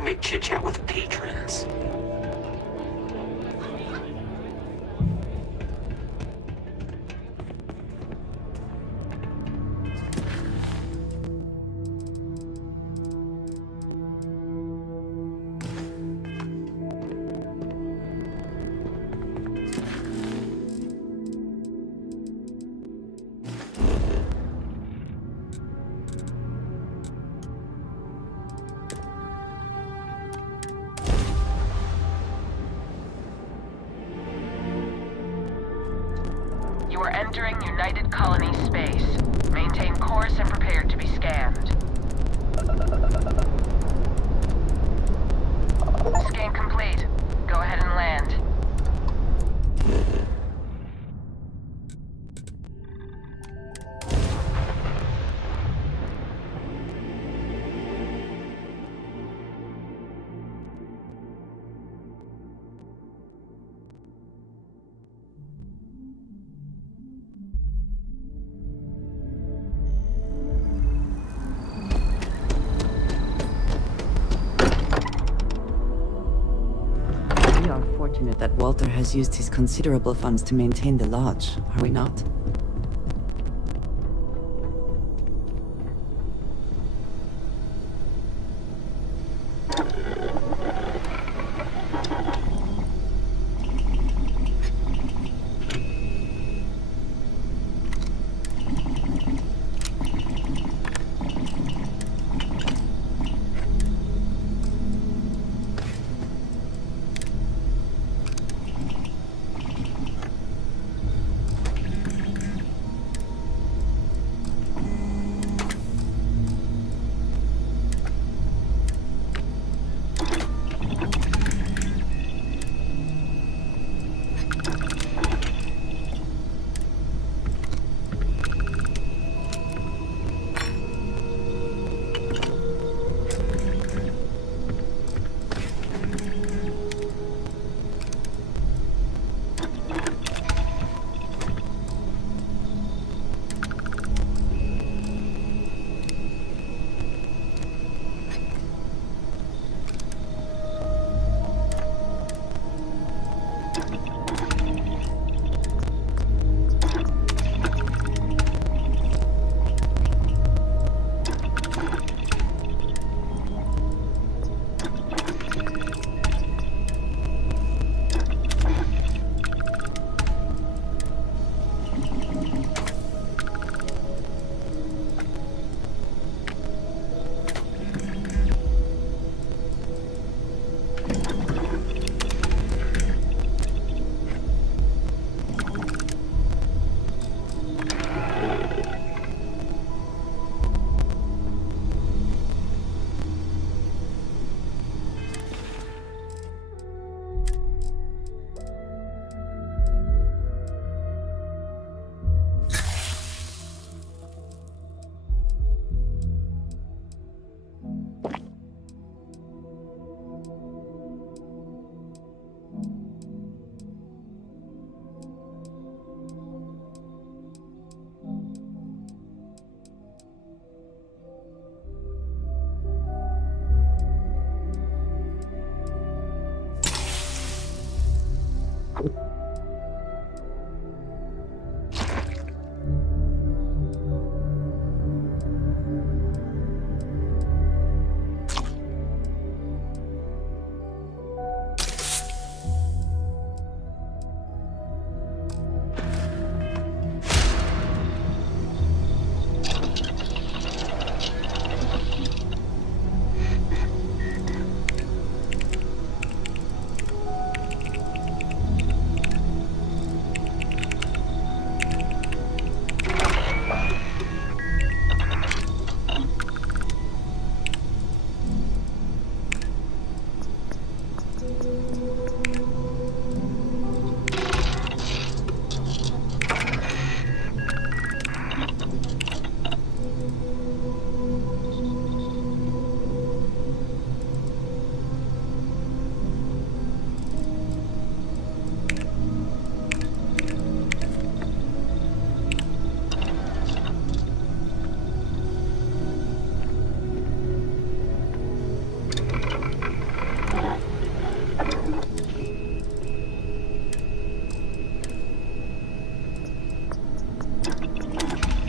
don't make chit-chat with patrons. You are entering United Colony space. Maintain course and prepare to be scanned. Scan complete. Go ahead and land. That Walter has used his considerable funds to maintain the lodge, are we not?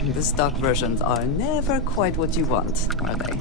The stock versions are never quite what you want, are they?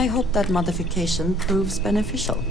I hope that modification proves beneficial.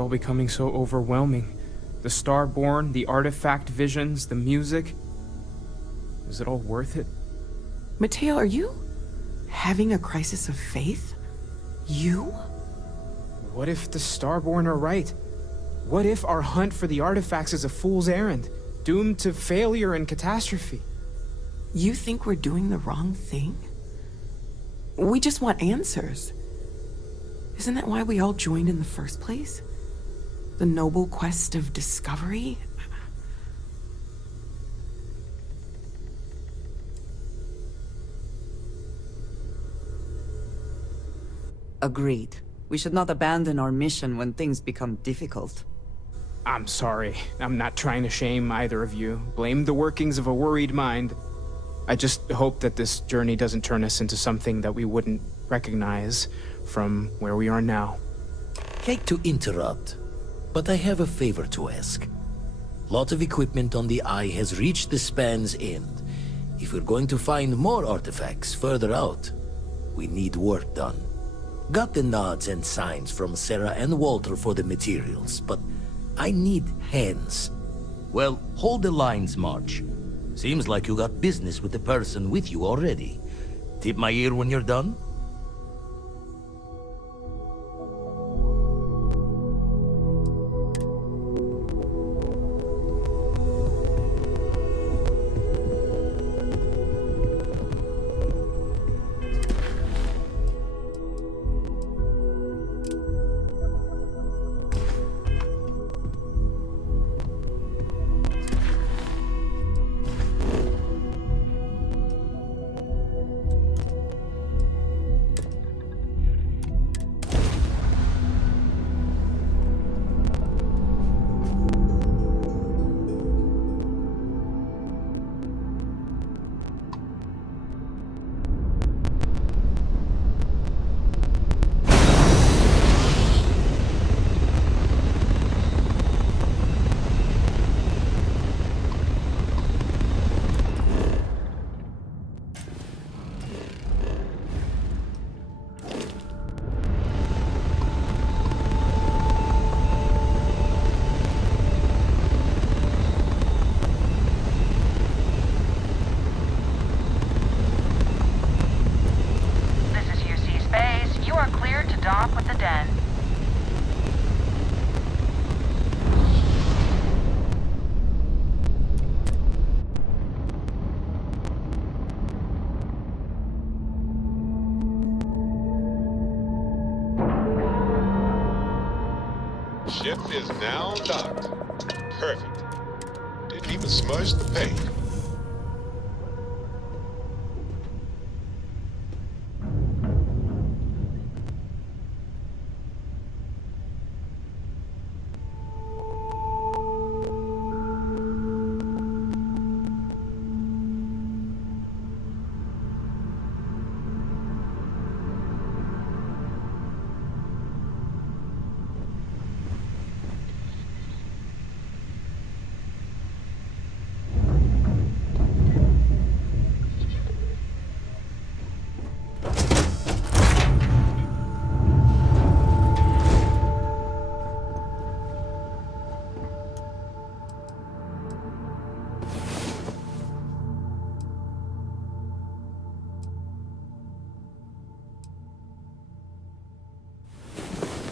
all becoming so overwhelming? The Starborn, the artifact visions, the music. Is it all worth it? Mateo, are you having a crisis of faith? You? What if the Starborn are right? What if our hunt for the artifacts is a fool's errand, doomed to failure and catastrophe? You think we're doing the wrong thing? We just want answers. Isn't that why we all joined in the first place? The noble quest of discovery? Agreed. We should not abandon our mission when things become difficult. I'm sorry. I'm not trying to shame either of you. Blame the workings of a worried mind. I just hope that this journey doesn't turn us into something that we wouldn't recognize from where we are now. Hate to interrupt, but I have a favor to ask. Lot of equipment on the Eye has reached the span's end. If we're going to find more artifacts further out, we need work done. Got the nods and signs from Sarah and Walter for the materials, but I need hands. Well, hold the lines, March. Seems like you got business with the person with you already. Tip my ear when you're done? Ship is now docked. Perfect. Didn't even smudge the paint.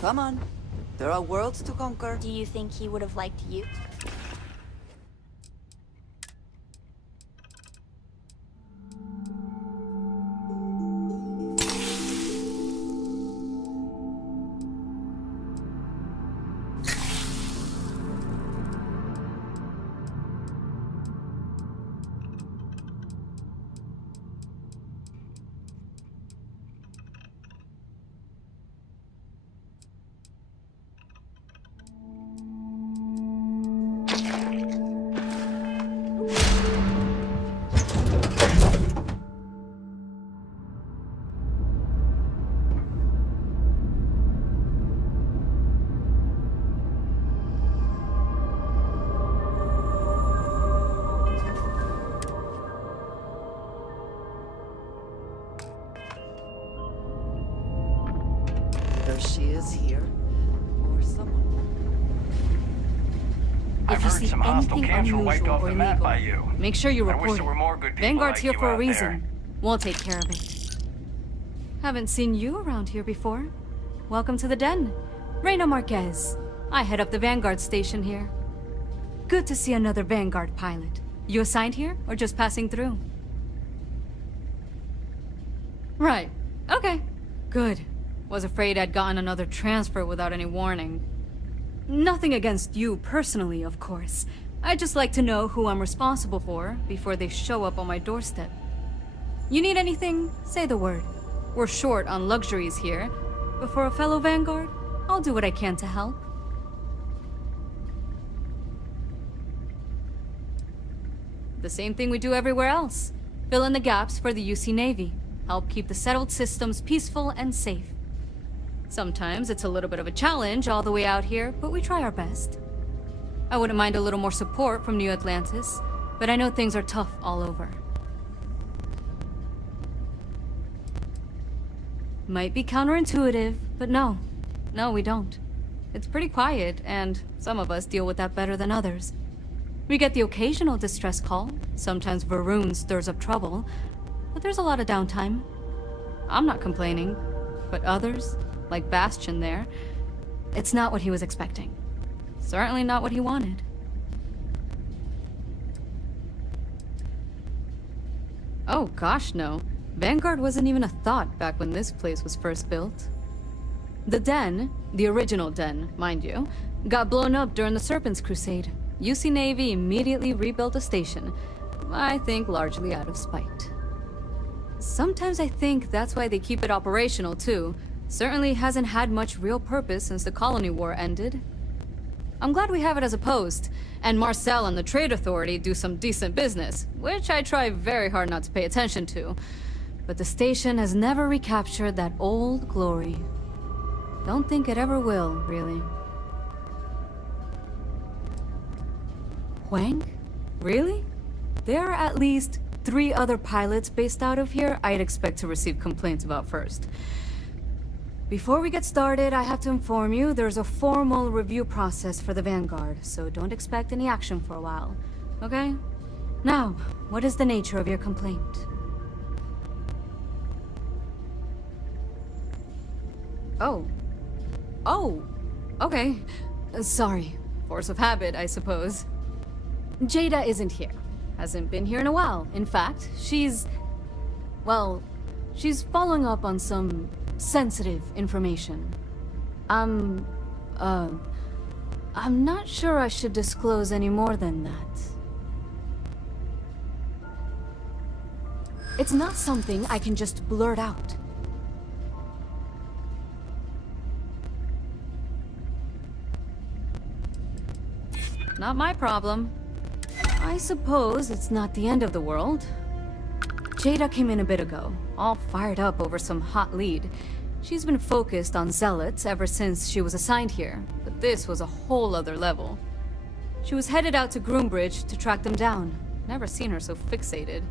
Come on. There are worlds to conquer. Do you think he would have liked you? Either she is here, or someone. If you see anything unusual or illegal, make sure you report it. Vanguard's here for a reason. We'll take care of it. Haven't seen you around here before. Welcome to the den. Reina Marquez. I head up the Vanguard station here. Good to see another Vanguard pilot. You assigned here, or just passing through? Right. Okay. Good. Was afraid I'd gotten another transfer without any warning. Nothing against you personally, of course. I'd just like to know who I'm responsible for before they show up on my doorstep. You need anything? Say the word. We're short on luxuries here, but for a fellow Vanguard, I'll do what I can to help. The same thing we do everywhere else. Fill in the gaps for the UC Navy. Help keep the settled systems peaceful and safe. Sometimes it's a little bit of a challenge all the way out here, but we try our best. I wouldn't mind a little more support from New Atlantis, but I know things are tough all over. Might be counterintuitive, but no, we don't. It's pretty quiet, and some of us deal with that better than others. We get the occasional distress call, sometimes Varun stirs up trouble, but there's a lot of downtime. I'm not complaining, but others, like Bastion there, it's not what he was expecting. Certainly not what he wanted. Oh gosh, no. Vanguard wasn't even a thought back when this place was first built. The den, the original den, mind you, got blown up during the Serpent's Crusade. UC Navy immediately rebuilt a station, I think largely out of spite. Sometimes I think that's why they keep it operational too. Certainly hasn't had much real purpose since the Colony War ended. I'm glad we have it as a post, and Marcel and the Trade Authority do some decent business, which I try very hard not to pay attention to. But the station has never recaptured that old glory. Don't think it ever will, really. Huang? Really? There are at least 3 other pilots based out of here I'd expect to receive complaints about first. Before we get started, I have to inform you there's a formal review process for the Vanguard, so don't expect any action for a while, okay? Now, what is the nature of your complaint? Oh, okay. Sorry. Force of habit, I suppose. Jada isn't here. Hasn't been here in a while. In fact, she's following up on some sensitive information. I'm not sure I should disclose any more than that. It's not something I can just blurt out. Not my problem. I suppose it's not the end of the world. Jada came in a bit ago, all fired up over some hot lead. She's been focused on zealots ever since she was assigned here, but this was a whole other level. She was headed out to Groombridge to track them down. Never seen her so fixated.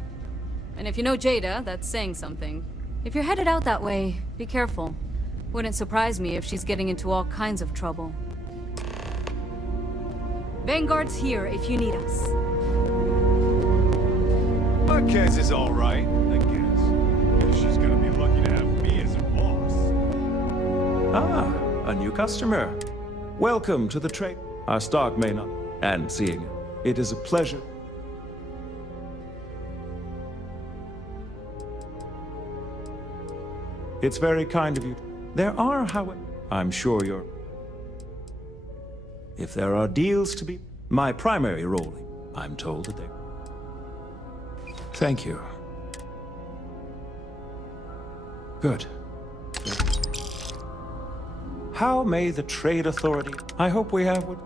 And if you know Jada, that's saying something. If you're headed out that way, be careful. Wouldn't surprise me if she's getting into all kinds of trouble. Vanguard's here if you need us. Marquez is all right, I guess. She's gonna be lucky to have me as a boss. Ah, a new customer. Welcome to the trade. Our stock may not. And seeing it is a pleasure. It's very kind of you. There are, however, I'm sure you're... If there are deals to be... My primary role, I'm told that they... Thank you. Good. How may the Trade Authority... I hope we have what...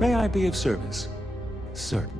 May I be of service? Certainly.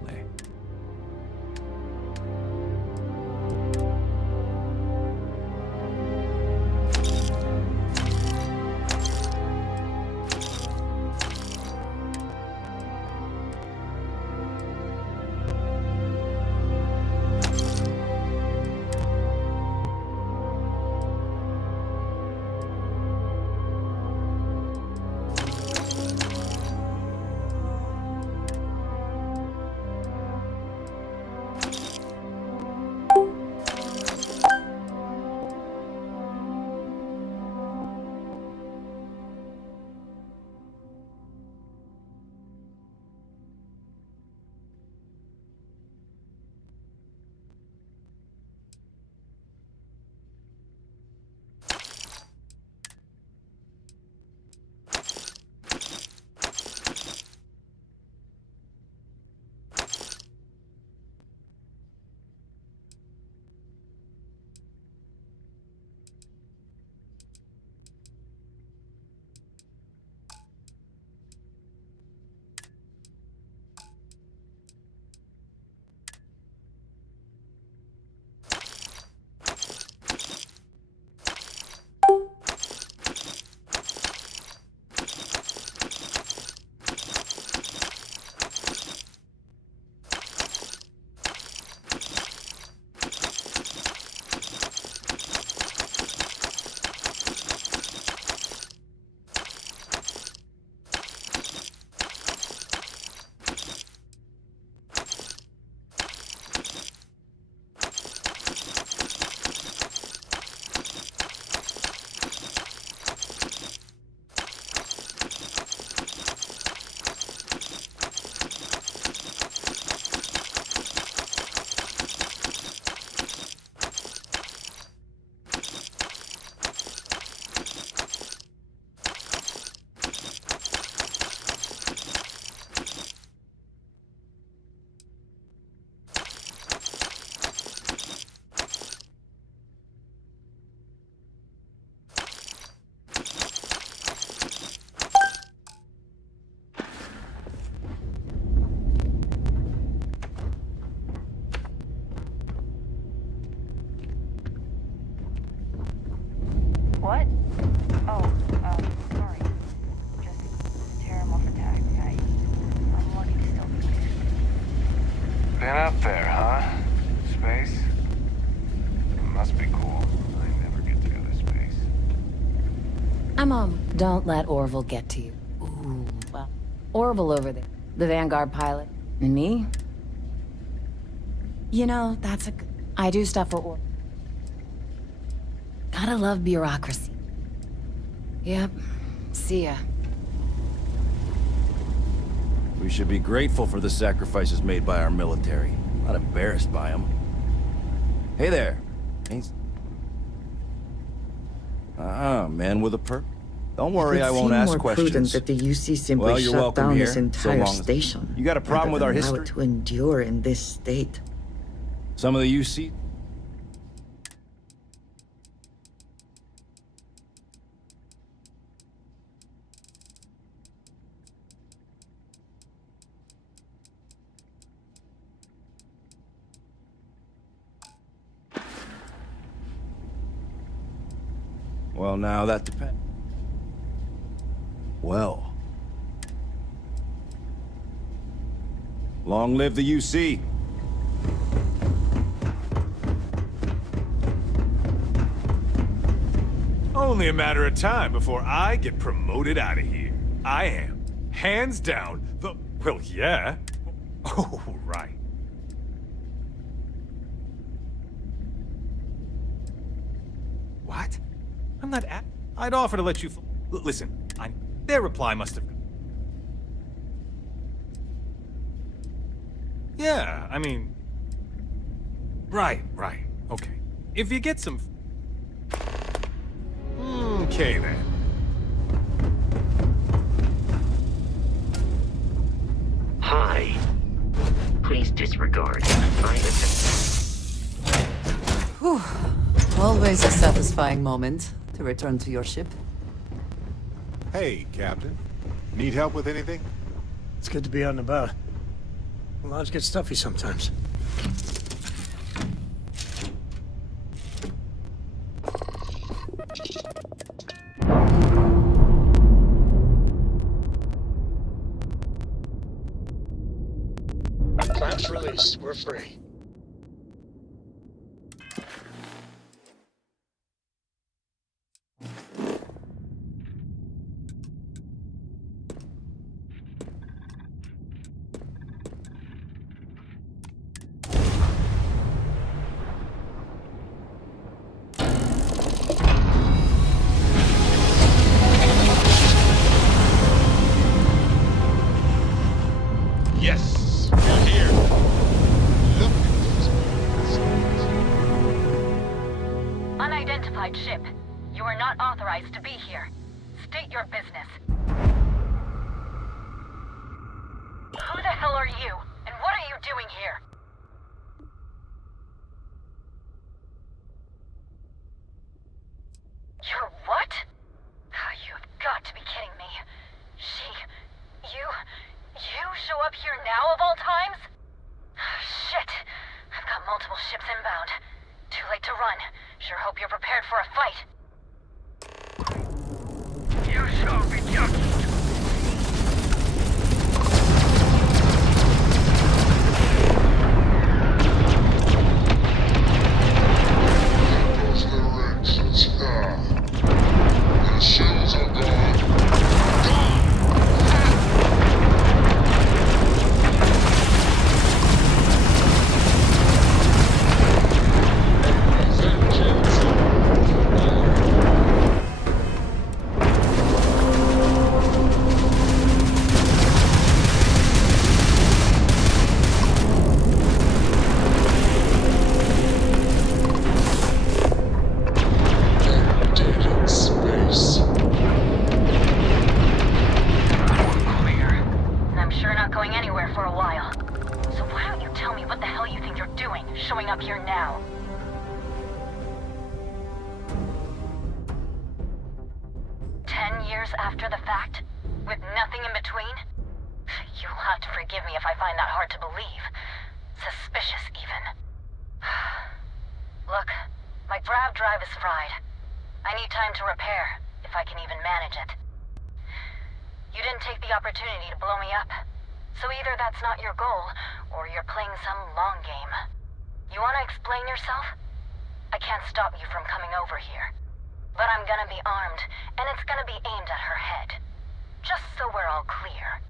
What? Oh, sorry. Just tear him off attack. I'm lucky to still be here. Been up there, huh? Space? Must be cool. I never get to go to space. Don't let Orville get to you. Ooh, well, Orville over there, the Vanguard pilot, and me. You know, I do stuff for Orville. Gotta love bureaucracy. Yep. See ya. We should be grateful for the sacrifices made by our military, not embarrassed by them. Hey there. Man with a perk. Don't worry, I won't ask questions. It would seem more prudent that the UC simply shut down this entire station. You got a problem with our history? Allow it to endure in this state. Some of the UC... Well, now that depends. Well. Long live the UC. Only a matter of time before I get promoted out of here. I am, hands down, the... Well, yeah. Oh, right. What? I'm not at... I'd offer to let you... Listen, their reply must have... Yeah, I mean... Right. Okay. If you get some... Okay, then. Hi. Please disregard. Whew. Always a satisfying moment to return to your ship. Hey, Captain. Need help with anything? It's good to be out and about. The lodge gets stuffy sometimes. Clamps released. We're free. Yes, you're here. Look at those Unidentified ship. You are not authorized to be here. State your business. Who the hell are you? And what are you doing here? You're what? You have got to be kidding me. You show up here now of all times? Shit. I've got multiple ships inbound. Too late to run. Sure hope you're prepared for a fight. You shall be judged. The shields are gone. Showing up here now. Years after the fact? With nothing in between? You'll have to forgive me if I find that hard to believe. Suspicious, even. Look, my grav drive is fried. I need time to repair, if I can even manage it. You didn't take the opportunity to blow me up. So either that's not your goal, or you're playing some long game. You want to explain yourself? I can't stop you from coming over here. But I'm gonna be armed, and it's gonna be aimed at her head. Just so we're all clear.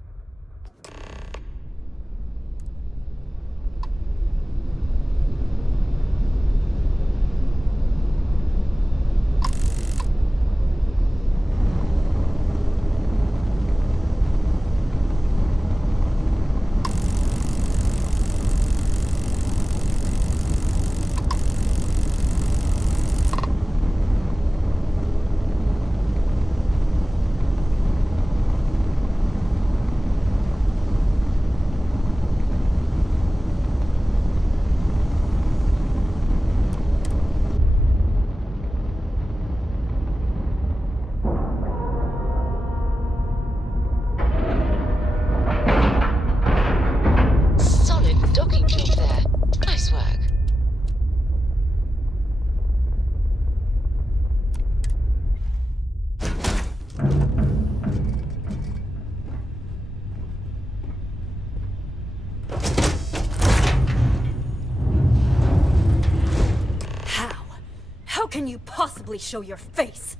How can you possibly show your face?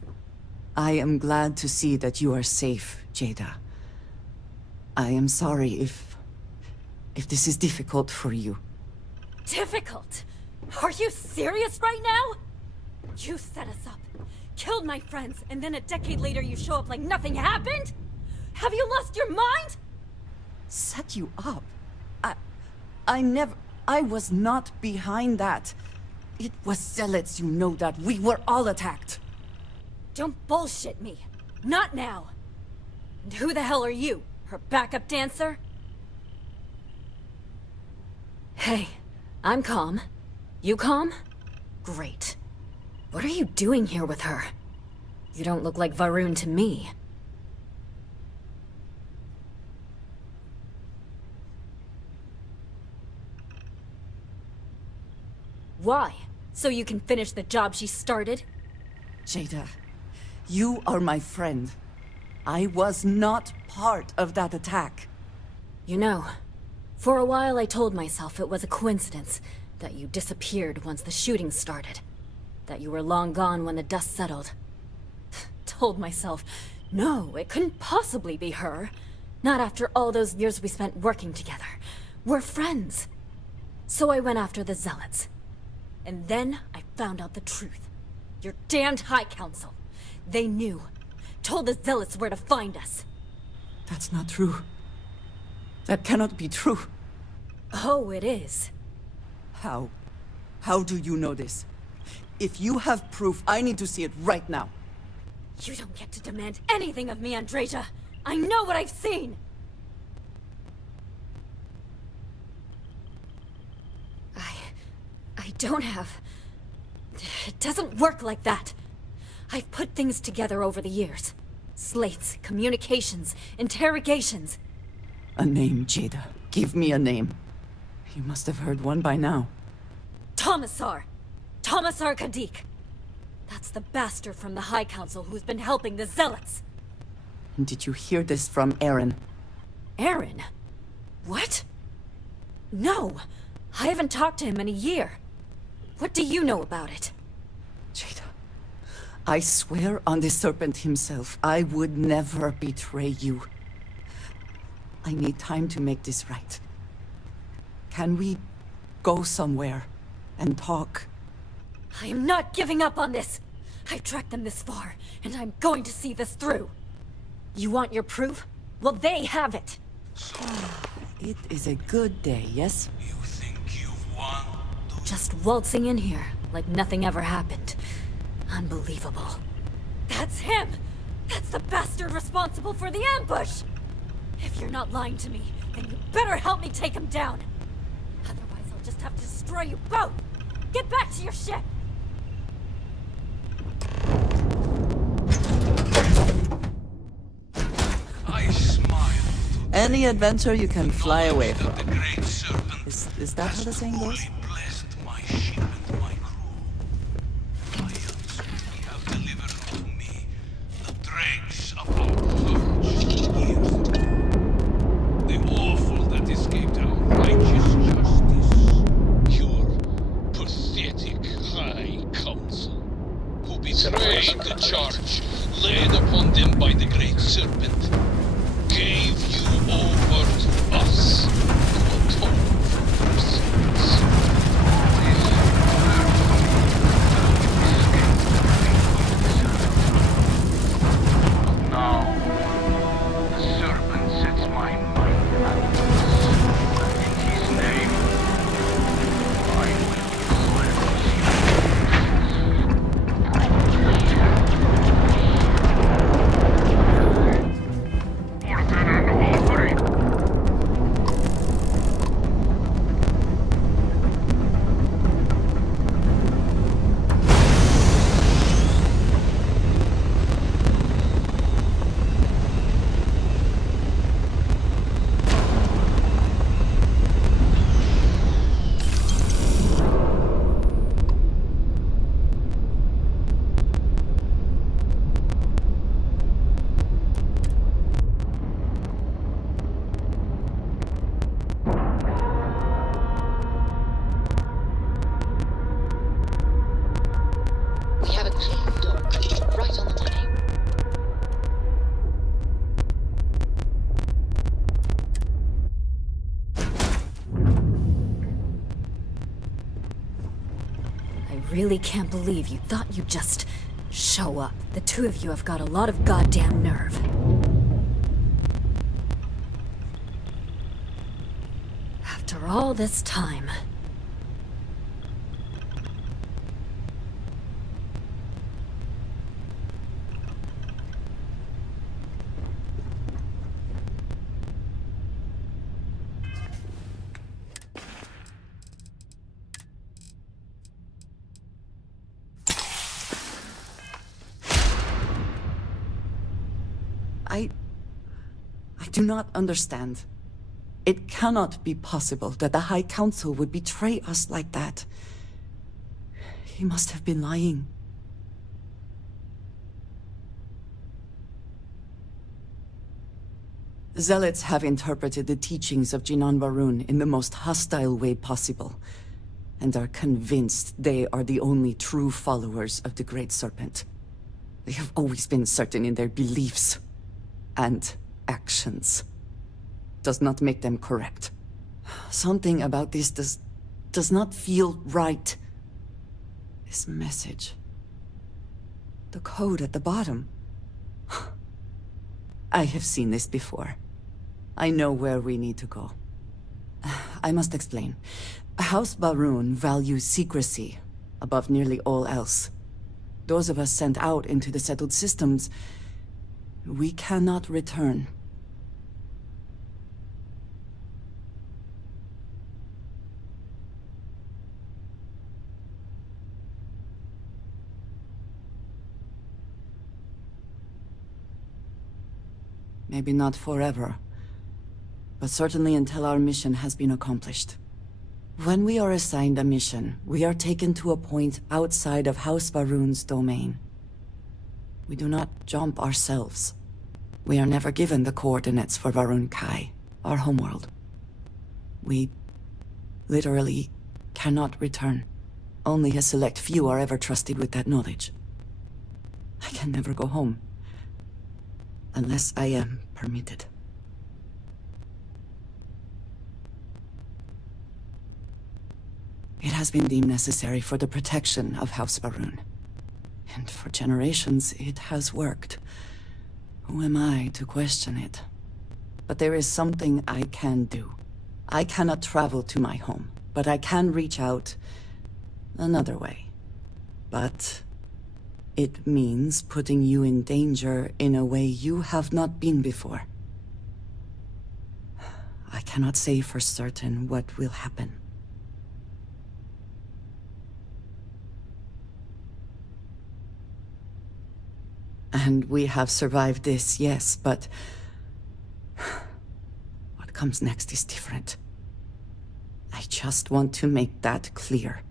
I am glad to see that you are safe, Jada. I am sorry if this is difficult for you. Difficult? Are you serious right now? You set us up, killed my friends, and then a decade later you show up like nothing happened? Have you lost your mind? Set you up? I was not behind that. It was zealots, you know that. We were all attacked. Don't bullshit me. Not now. And who the hell are you? Her backup dancer? Hey, I'm calm. You calm? Great. What are you doing here with her? You don't look like Varun to me. Why? So you can finish the job she started? Jada, you are my friend. I was not part of that attack. You know, for a while I told myself it was a coincidence that you disappeared once the shooting started. That you were long gone when the dust settled. Told myself, no, it couldn't possibly be her. Not after all those years we spent working together. We're friends. So I went after the Zealots. And then I found out the truth. Your damned High Council. They knew. Told the Zealots where to find us. That's not true. That cannot be true. Oh, it is. How? How do you know this? If you have proof, I need to see it right now. You don't get to demand anything of me, Andreja. I know what I've seen! I don't have... It doesn't work like that. I've put things together over the years. Slates, communications, interrogations. A name, Jada. Give me a name. You must have heard one by now. Tomasar! Tomasar Kadik! That's the bastard from the High Council who's been helping the Zealots! And did you hear this from Aaron? Aaron? What? No! I haven't talked to him in a year. What do you know about it? Jada, I swear on the Serpent himself, I would never betray you. I need time to make this right. Can we go somewhere and talk? I am not giving up on this! I've tracked them this far, and I'm going to see this through. You want your proof? Well, they have it! It is a good day, yes? You think you've won? Just waltzing in here, like nothing ever happened. Unbelievable. That's him! That's the bastard responsible for the ambush! If you're not lying to me, then you better help me take him down! Otherwise, I'll just have to destroy you both! Get back to your ship! I smile. Any adventure you can fly away from. Is that how the saying goes? Blessed my ship and my crew. Lions have delivered to me the dregs of our purge years ago. The awful that escaped our righteous justice. Your pathetic High Council, who betrayed the charge laid upon them by the Great Serpent, gave you over to us to atone for your sins. Now, the serpent sets my mind at rest. In his name, I We have a clean door, right on the money. I really can't believe you thought you'd just show up. The two of you have got a lot of goddamn nerve. After all this time. I do not understand. It cannot be possible that the High Council would betray us like that. He must have been lying. Zealots have interpreted the teachings of Jinan Varun in the most hostile way possible, and are convinced they are the only true followers of the Great Serpent. They have always been certain in their beliefs and actions. Does not make them correct. Something about this does not feel right. This message. The code at the bottom. I have seen this before. I know where we need to go. I must explain. House Varun values secrecy above nearly all else. Those of us sent out into the settled systems, we cannot return. Maybe not forever, but certainly until our mission has been accomplished. When we are assigned a mission, we are taken to a point outside of House Varun's domain. We do not jump ourselves. We are never given the coordinates for Varun Kai, our homeworld. We literally cannot return. Only a select few are ever trusted with that knowledge. I can never go home. Unless I am permitted. It has been deemed necessary for the protection of House Varun. And for generations, it has worked. Who am I to question it? But there is something I can do. I cannot travel to my home, but I can reach out another way. But it means putting you in danger in a way you have not been before. I cannot say for certain what will happen. And we have survived this, yes, but what comes next is different. I just want to make that clear.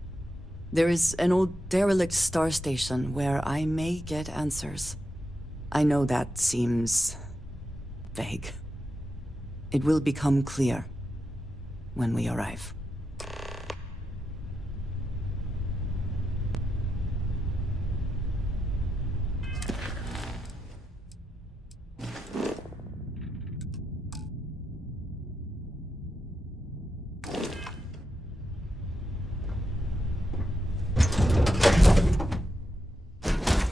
There is an old derelict star station where I may get answers. I know that seems vague. It will become clear when we arrive.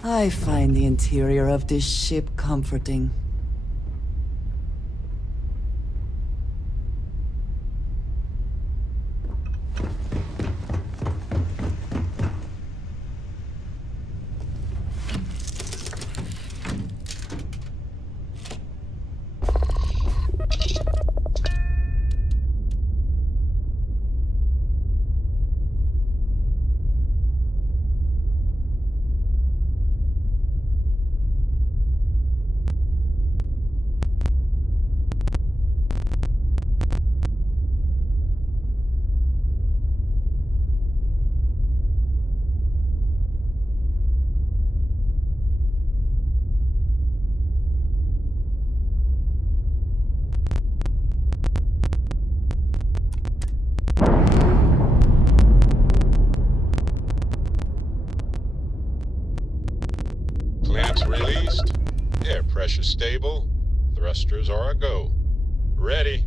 I find the interior of this ship comforting. Released. Air pressure stable. Thrusters are a go. Ready.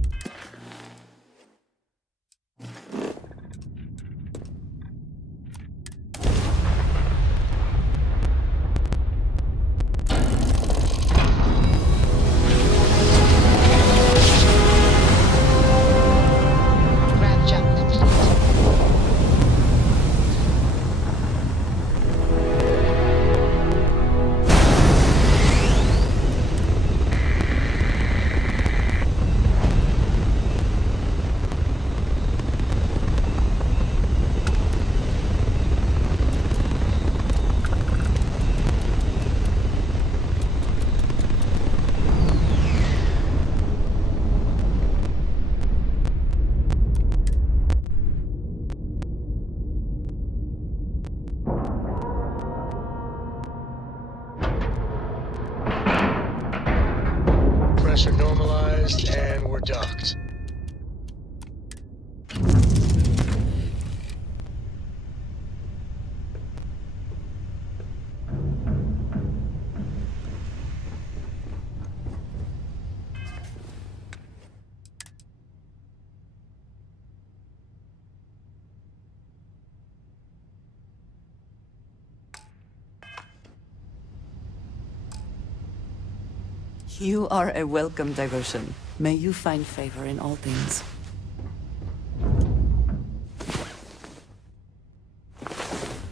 You are a welcome diversion. May you find favor in all things.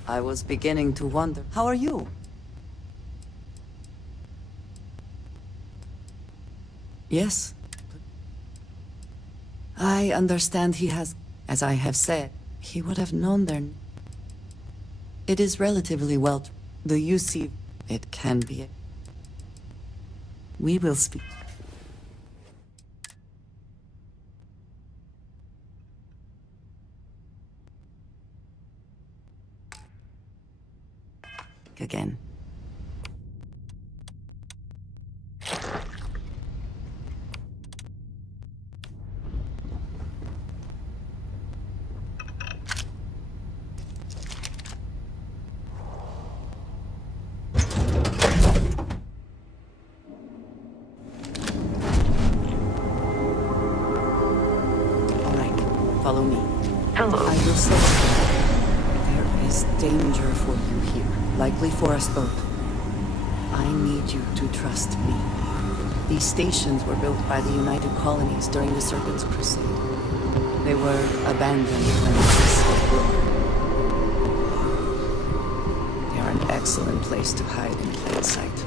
I was beginning to wonder. How are you? Yes. I understand he has, as I have said, he would have known their... It is relatively well... Do you see? It can be... We will speak. Again. Follow me. Hello. I will say there is danger for you here, likely for us both. I need you to trust me. These stations were built by the United Colonies during the Serpent's Crusade. They were abandoned when the Crusade broke. They are an excellent place to hide in plain sight.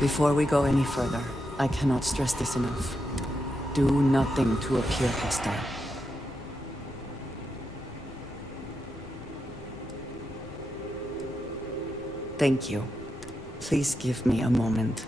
Before we go any further, I cannot stress this enough. Do nothing to appear hostile. Thank you. Please give me a moment.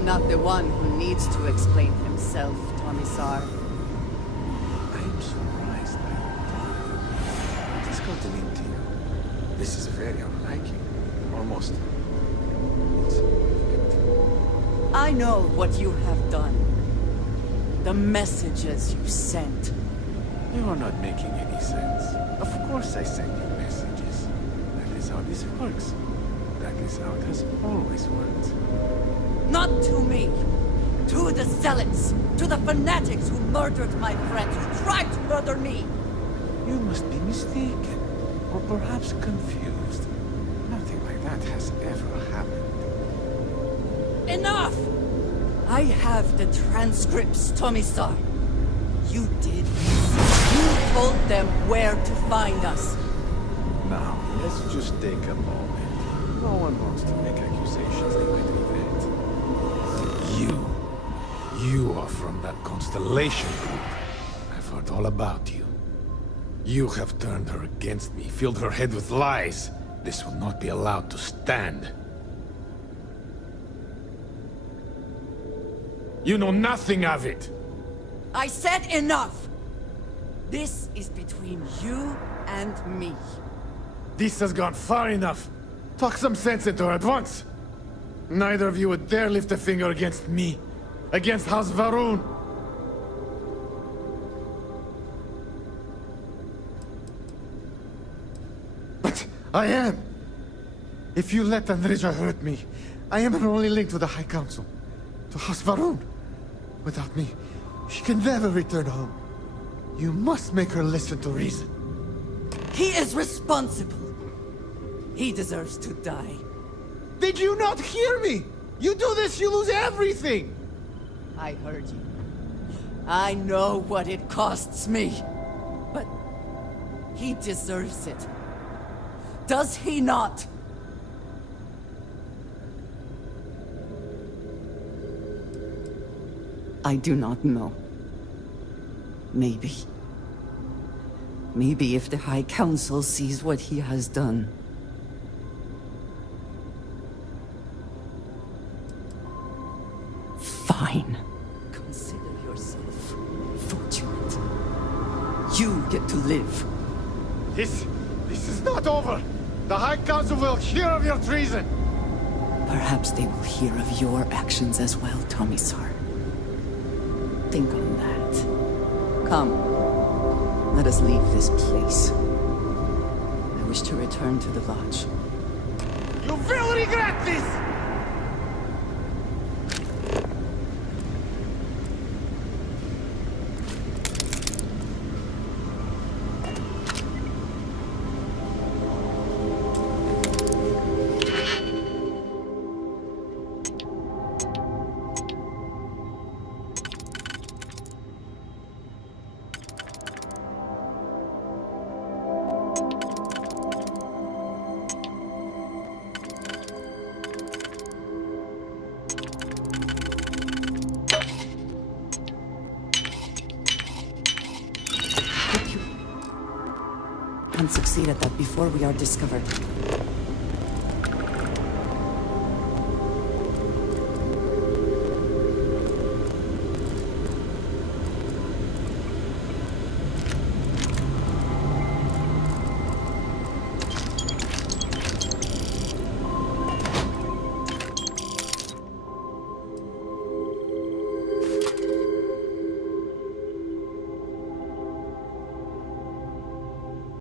am not the one who needs to explain himself, Commissar. I am surprised by your tone. What is gotten into you? This is very unlike you. Almost. I know what you have done. The messages you sent. You are not making any sense. Of course I send you messages. That is how this works. That is how it has always worked. Not to me. To the zealots. To the fanatics who murdered my friends, who tried to murder me. You must be mistaken. Or perhaps confused. Nothing like that has ever happened. Enough! I have the transcripts, Commissar. You did this. You told them where to find us. Now, let's just take a moment. No one wants to make accusations they might regret. You are from that Constellation group. I've heard all about you. You have turned her against me, filled her head with lies. This will not be allowed to stand. You know nothing of it! I said enough! This is between you and me. This has gone far enough. Talk some sense into her at once. Neither of you would dare lift a finger against me. Against House Varun. But I am. If you let Andreja hurt me, I am her only link to the High Council. To House Varun. Without me, she can never return home. You must make her listen to reason. He is responsible. He deserves to die. Did you not hear me? You do this, you lose everything! I heard you. I know what it costs me. But he deserves it. Does he not? I do not know. Maybe. Maybe if the High Council sees what he has done. Fine. Consider yourself fortunate. You get to live. This is not over! The High Council will hear of your treason! Perhaps they will hear of your actions as well, Commissar. Think on that. Come. Let us leave this place. I wish to return to the lodge. You will regret this! And succeed at that before we are discovered.